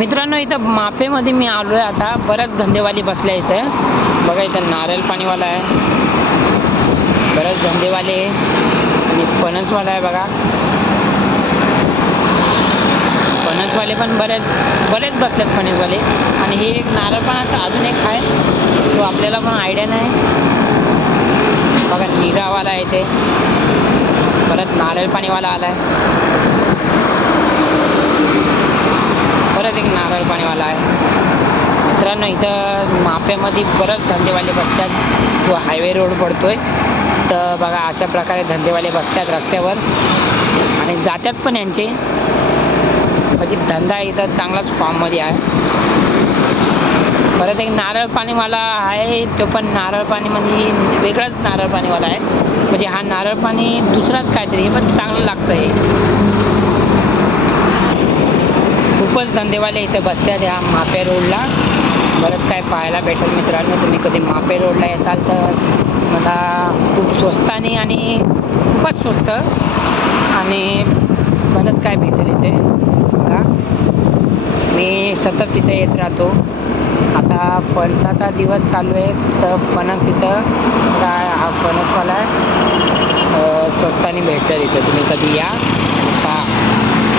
मित्रांनो, इथं माफेमध्ये मी आलो आहे. आता बऱ्याच धंदेवाली बसल्या इथे. बघा इथं नारळ पाणीवाला आहे, बरेच धंदेवाले आणि फणसवाला आहे. बघा फणसवाले पण बरेच बसलेत फणसवाले. आणि हे एक नारळ पाण्याचा अजून एक आहे, तो आपल्याला पण आयडिया नाही. बघा निगावाला आहे ते, परत नारळ पाणीवाला आला आहे, परत एक नारळ पाणीवाला आहे. मित्रांनो, इथं माफ्यामध्ये बरेच धंदेवाले बसतात. जो हायवे रोड पडतोय तर बघा अशा प्रकारे धंदेवाले बसतात रस्त्यावर आणि जातात पण यांचे. म्हणजे धंदा इथं चांगलाच फॉर्ममध्ये आहे. परत एक नारळ पाणीवाला आहे, तो पण नारळ पाणी म्हणजे वेगळाच नारळ पाणीवाला आहे. म्हणजे हा नारळ पाणी दुसराच काहीतरी, हे पण चांगलं लागतं. हे खूपच धंदेवाले इथे बसतात ह्या माफे रोडला. बरंच काय पाहायला भेटेल. मित्रांनो, तुम्ही कधी माफे रोडला येताल तर मला खूप स्वस्ताने आणि खूपच स्वस्त आणि बरंच काय भेटेल इथे. बघा मी सतत तिथे येत राहतो. आता फणसाचा दिवस चालू आहे तर फणस इथं बघा, हा फणसवाला स्वस्ताने भेटतं. इथं तुम्ही कधी या